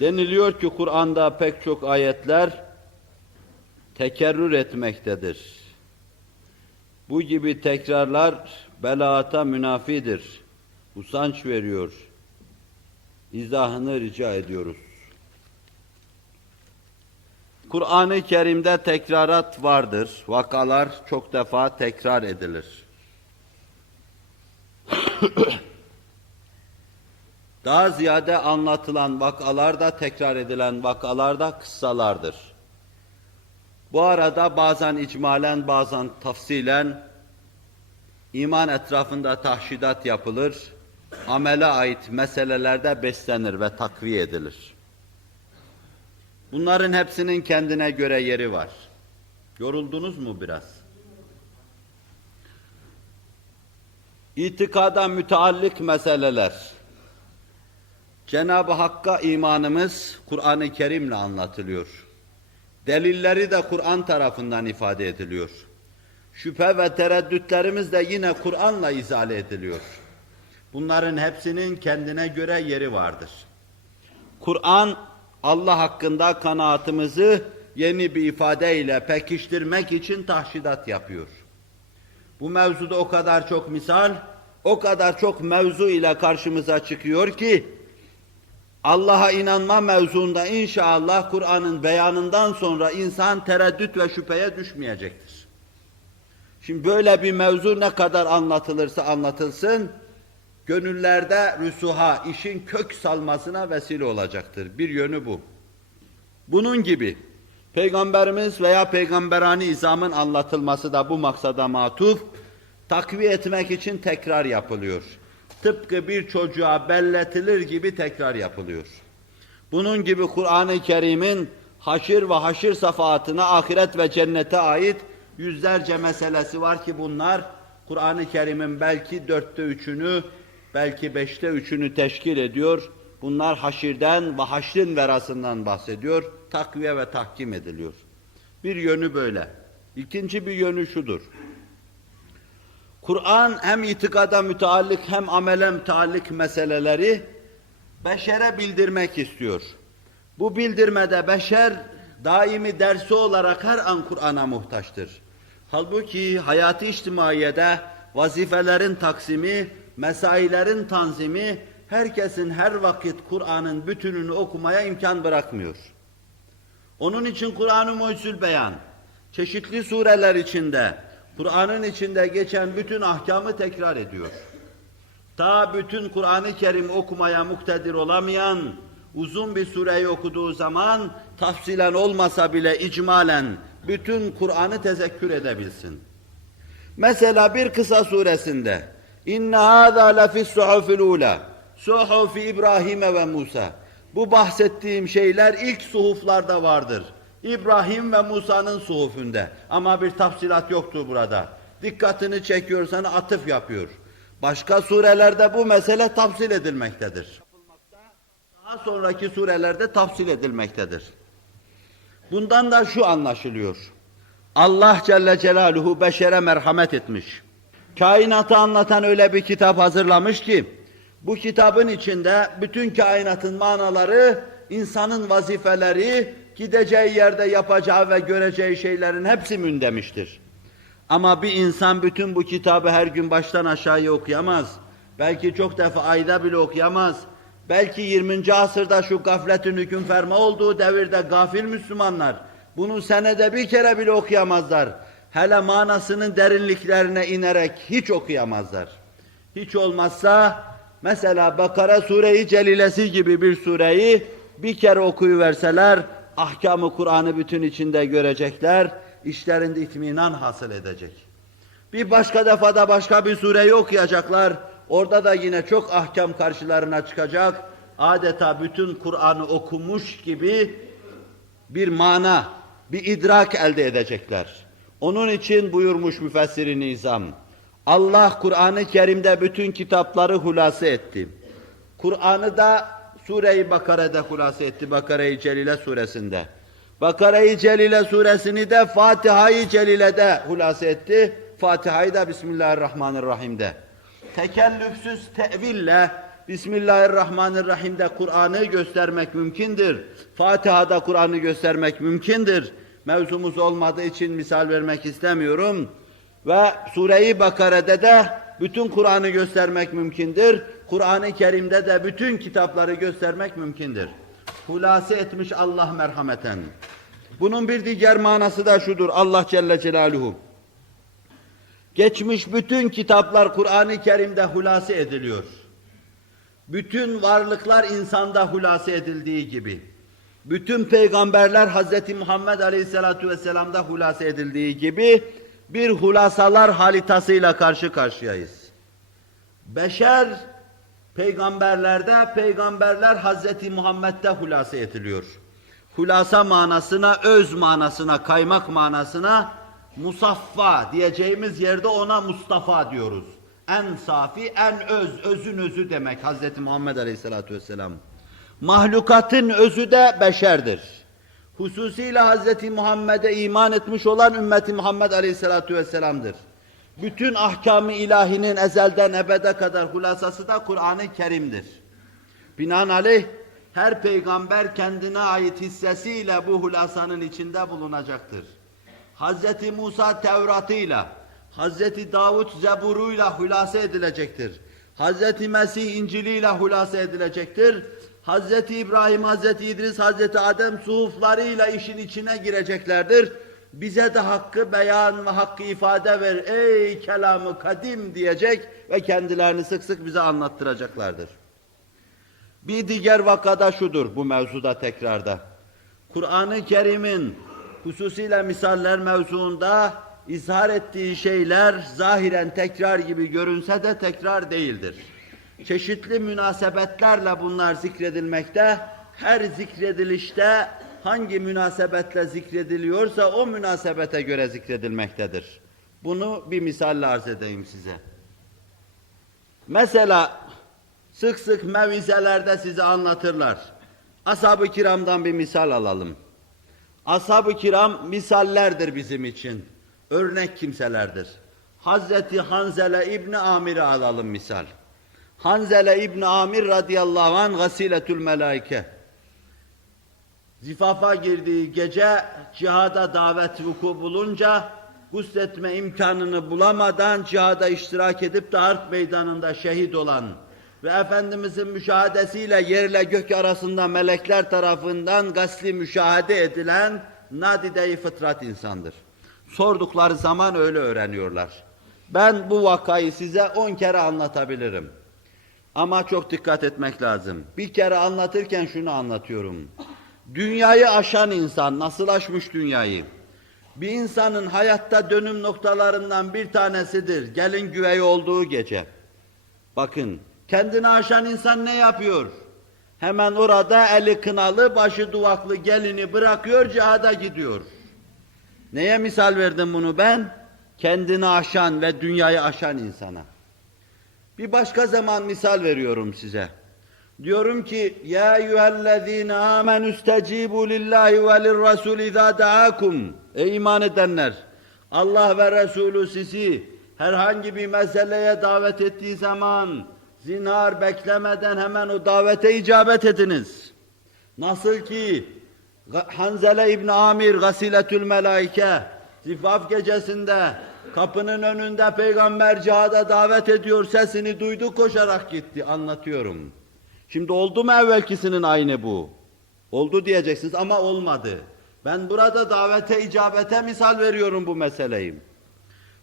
Deniliyor ki Kur'an'da pek çok ayetler tekerrür etmektedir. Bu gibi tekrarlar belaata münafidir. Usanç veriyor. İzahını rica ediyoruz. Kur'an-ı Kerim'de tekrarat vardır. Vakalar çok defa tekrar edilir. Daha ziyade anlatılan vakalarda, tekrar edilen vakalarda kıssalardır. Bu arada bazen icmalen, bazen tafsilen iman etrafında tahşidat yapılır, amele ait meselelerde beslenir ve takviye edilir. Bunların hepsinin kendine göre yeri var. Yoruldunuz mu biraz? İtikada müteallik meseleler. Cenab-ı Hakk'a imanımız Kur'an-ı Kerim'le anlatılıyor. Delilleri de Kur'an tarafından ifade ediliyor. Şüphe ve tereddütlerimiz de yine Kur'an'la izale ediliyor. Bunların hepsinin kendine göre yeri vardır. Kur'an Allah hakkında kanaatimizi yeni bir ifadeyle pekiştirmek için tahşidat yapıyor. Bu mevzuda o kadar çok misal, o kadar çok mevzu ile karşımıza çıkıyor ki Allah'a inanma mevzuunda inşallah Kur'an'ın beyanından sonra insan tereddüt ve şüpheye düşmeyecektir. Şimdi böyle bir mevzu ne kadar anlatılırsa anlatılsın, gönüllerde rüsuha, işin kök salmasına vesile olacaktır. Bir yönü bu. Bunun gibi Peygamberimiz veya peygamberani izamın anlatılması da bu maksada matuf, takviye etmek için tekrar yapılıyor. Tıpkı bir çocuğa belletilir gibi tekrar yapılıyor. Bunun gibi Kur'an-ı Kerim'in haşir ve haşir safahatına, ahiret ve cennete ait yüzlerce meselesi var ki bunlar Kur'an-ı Kerim'in belki dörtte üçünü, belki beşte üçünü teşkil ediyor. Bunlar haşirden ve haşrin verasından bahsediyor. Takviye ve tahkim ediliyor. Bir yönü böyle. İkinci bir yönü şudur. Kur'an hem itikada müteallik hem amele müteallik meseleleri beşere bildirmek istiyor. Bu bildirmede beşer daimi dersi olarak her an Kur'an'a muhtaçtır. Halbuki hayatı içtimaiyede vazifelerin taksimi, mesailerin tanzimi herkesin her vakit Kur'an'ın bütününü okumaya imkan bırakmıyor. Onun için Kur'an-ı Beyan çeşitli sureler içinde Kur'an'ın içinde geçen bütün ahkamı tekrar ediyor. Ta bütün Kur'an-ı Kerim okumaya muktedir olamayan, uzun bir sureyi okuduğu zaman tafsilen olmasa bile icmalen bütün Kur'an'ı tezekkür edebilsin. Mesela bir kısa suresinde İnne hâzâ lefis suhufil ula Suhufi İbrahim ve Musa Bu bahsettiğim şeyler ilk suhuflarda vardır. İbrahim ve Musa'nın suhufünde. Ama bir tafsilat yoktur burada. Dikkatini çekiyor, sana atıf yapıyor. Başka surelerde bu mesele tafsil edilmektedir. Daha sonraki surelerde tafsil edilmektedir. Bundan da şu anlaşılıyor. Allah Celle Celaluhu beşere merhamet etmiş. Kainatı anlatan öyle bir kitap hazırlamış ki, bu kitabın içinde bütün kainatın manaları, insanın vazifeleri, gideceği yerde yapacağı ve göreceği şeylerin hepsi mündemiştir. Ama bir insan bütün bu kitabı her gün baştan aşağıya okuyamaz. Belki çok defa ayda bile okuyamaz. Belki 20. asırda şu gafletin hüküm ferma olduğu devirde gafil Müslümanlar bunu senede bir kere bile okuyamazlar. Hele manasının derinliklerine inerek hiç okuyamazlar. Hiç olmazsa mesela Bakara Sure-i Celilesi gibi bir sureyi bir kere okuyuverseler ahkamı Kur'an'ı bütün içinde görecekler, işlerinde itminan hasıl edecek. Bir başka defada başka bir sureyi okuyacaklar, orada da yine çok ahkam karşılarına çıkacak, adeta bütün Kur'an'ı okumuş gibi bir mana, bir idrak elde edecekler. Onun için buyurmuş müfessir-i nizam, Allah Kur'an-ı Kerim'de bütün kitapları hulase etti. Kur'an'ı da Sure-i Bakara'da hulase etti, Bakara-i Celile suresinde. Bakara-i Celile suresini de Fatiha-i Celile'de hulase etti. Fatiha'yı da Bismillahirrahmanirrahim'de. Tekellüfsüz teville Bismillahirrahmanirrahim'de Kur'an'ı göstermek mümkündür. Fatiha'da Kur'an'ı göstermek mümkündür. Mevzumuz olmadığı için misal vermek istemiyorum. Ve Sure-i Bakare'de de bütün Kur'an'ı göstermek mümkündür. Kur'an-ı Kerim'de de bütün kitapları göstermek mümkündür. Hulase etmiş Allah merhameten. Bunun bir diğer manası da şudur. Allah Celle Celaluhu. Geçmiş bütün kitaplar Kur'an-ı Kerim'de hulase ediliyor. Bütün varlıklar insanda hulase edildiği gibi. Bütün peygamberler Hz. Muhammed Aleyhisselatü Vesselam'da hulase edildiği gibi bir hulasalar halitasıyla karşı karşıyayız. Beşer peygamberlerde, peygamberler Hz. Muhammed'de hulase ediliyor. Hulasa manasına, öz manasına, kaymak manasına musaffa diyeceğimiz yerde ona Mustafa diyoruz. En safi, en öz, özün özü demek Hz. Muhammed Aleyhisselatü Vesselam. Mahlukatın özü de beşerdir. Hususiyle Hz. Muhammed'e iman etmiş olan ümmeti Muhammed Aleyhisselatü Vesselam'dır. Bütün ahkamı ilahinin ezelden ebede kadar hulasası da Kur'an-ı Kerim'dir. Binaenaleyh her peygamber kendine ait hissesiyle bu hulasanın içinde bulunacaktır. Hz. Musa Tevrat'ıyla, Hz. Davud Zebur'uyla hulase edilecektir. Hz. Mesih İncil'iyle hulase edilecektir. Hz. İbrahim, Hz. İdris, Hz. Adem suhuflarıyla işin içine gireceklerdir. Bize de hakkı beyan ve hakkı ifade ver ey kelamı kadim diyecek ve kendilerini sık sık bize anlattıracaklardır. Bir diğer vakada şudur bu mevzuda tekrarda. Kur'an-ı Kerim'in hususiyle misaller mevzuunda izhar ettiği şeyler zahiren tekrar gibi görünse de tekrar değildir. Çeşitli münasebetlerle bunlar zikredilmekte, her zikredilişte hangi münasebetle zikrediliyorsa o münasebete göre zikredilmektedir. Bunu bir misalle arz edeyim size. Mesela sık sık mevizelerde size anlatırlar. Ashab-ı kiramdan bir misal alalım. Ashab-ı kiram misallerdir bizim için. Örnek kimselerdir. Hazreti Hanzele İbni Amir'i alalım misal. Hanzele İbni Amir radıyallahu anh gasiletül melaike. Zifafa girdiği gece cihada davet vuku bulunca gusletme imkanını bulamadan cihada iştirak edip de harp meydanında şehit olan ve Efendimizin müşahadesiyle yerle gök arasında melekler tarafından gasli müşahede edilen nadide-i fıtrat insandır. Sordukları zaman öyle öğreniyorlar. Ben bu vakayı size on kere anlatabilirim. Ama çok dikkat etmek lazım. Bir kere anlatırken şunu anlatıyorum. Dünyayı aşan insan nasıl aşmış dünyayı? Bir insanın hayatta dönüm noktalarından bir tanesidir. Gelin güvey olduğu gece. Bakın kendini aşan insan ne yapıyor? Hemen orada eli kınalı, başı duvaklı gelini bırakıyor, cihada gidiyor. Neye misal verdim bunu ben? Kendini aşan ve dünyayı aşan insana. Bir başka zaman misal veriyorum size. Diyorum ki ya eyyühellezine amenu istecibu lillahi ve lirrasul izâ da'akum. Ey iman edenler! Allah ve Resulü sizi herhangi bir meseleye davet ettiği zaman zinhar beklemeden hemen o davete icabet ediniz. Nasıl ki Hanzele İbni Amir gasiletül melaike zifaf gecesinde kapının önünde peygamber cihada davet ediyor sesini duydu koşarak gitti anlatıyorum. Şimdi oldu mu evvelkisinin aynı bu? Oldu diyeceksiniz ama olmadı. Ben burada davete icabete misal veriyorum bu meseleyi.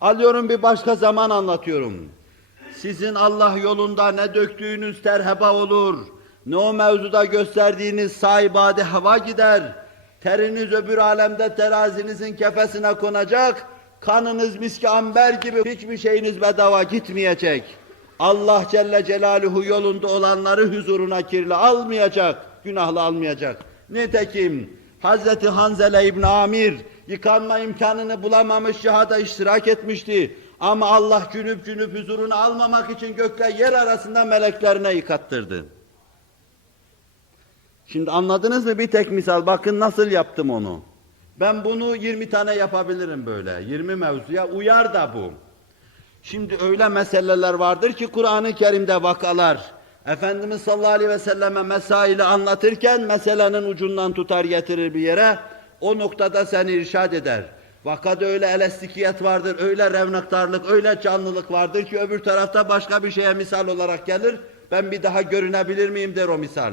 Alıyorum bir başka zaman anlatıyorum. Sizin Allah yolunda ne döktüğünüz terheba olur, ne o mevzuda gösterdiğiniz sahibade hava gider, teriniz öbür alemde terazinizin kefesine konacak, kanınız miski amber gibi hiçbir şeyiniz bedava gitmeyecek. Allah Celle Celaluhu yolunda olanları huzuruna kirli almayacak, günahlı almayacak. Nitekim Hazreti Hanzele İbn Amir yıkanma imkanını bulamamış cihada iştirak etmişti. Ama Allah cünüp cünüp huzurunu almamak için gökle yer arasında meleklerine yıkattırdı. Şimdi anladınız mı bir tek misal? Bakın nasıl yaptım onu. Ben bunu 20 tane yapabilirim böyle. 20 mevzuya uyar da bu. Şimdi öyle meseleler vardır ki Kur'an-ı Kerim'de vakalar Efendimiz sallallahu aleyhi ve selleme mesaili anlatırken meselenin ucundan tutar getirir bir yere. O noktada seni irşad eder. Vakada öyle elastikiyet vardır, öyle revnaktarlık, öyle canlılık vardır ki öbür tarafta başka bir şeye misal olarak gelir. Ben bir daha görünebilir miyim der o misal.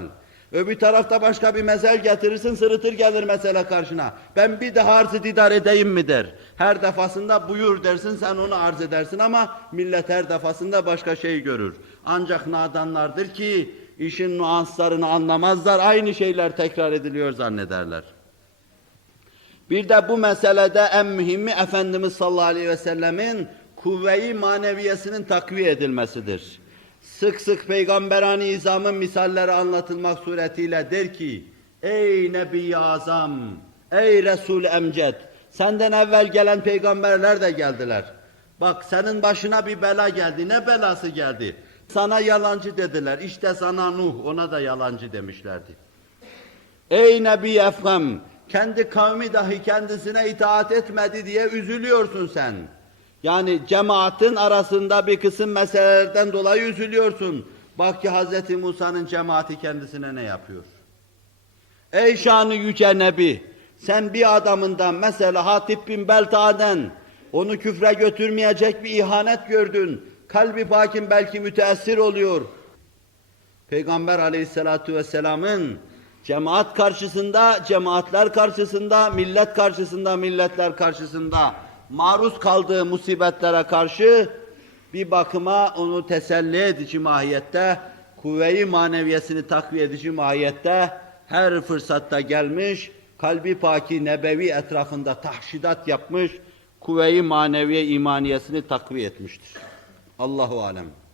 Öbür tarafta başka bir mesel getirirsin, sırıtır gelir mesele karşına. Ben bir daha arz didar edeyim mi der. Her defasında buyur dersin, sen onu arz edersin ama millet her defasında başka şey görür. Ancak nadanlardır ki işin nuanslarını anlamazlar, aynı şeyler tekrar ediliyor zannederler. Bir de bu meselede en mühimi Efendimiz sallallahu aleyhi ve sellemin kuvve-i maneviyesinin takviye edilmesidir. Sık sık peygamberani izamın misalleri anlatılmak suretiyle der ki, Ey Nebi-i Azam, ey Resul-i Emced, senden evvel gelen peygamberler de geldiler. Bak senin başına bir bela geldi, ne belası geldi? Sana yalancı dediler, işte sana Nuh, ona da yalancı demişlerdi. Ey Nebi Efhem, kendi kavmi dahi kendisine itaat etmedi diye üzülüyorsun sen. Yani cemaatin arasında bir kısım meselelerden dolayı üzülüyorsun. Bak ki Hz. Musa'nın cemaati kendisine ne yapıyor? Ey şanı yüce Nebi, sen bir adamından mesela Hatip bin Belta'den onu küfre götürmeyecek bir ihanet gördün. Kalbi pakin belki müteessir oluyor. Peygamber aleyhissalatu vesselamın cemaat karşısında, cemaatler karşısında, millet karşısında, milletler karşısında maruz kaldığı musibetlere karşı bir bakıma onu teselli edici mahiyette, kuvve-i maneviyesini takviye edici mahiyette her fırsatta gelmiş, kalbi paki nebevi etrafında tahşidat yapmış, kuvve-i maneviye imaniyesini takviye etmiştir. Allahu alem.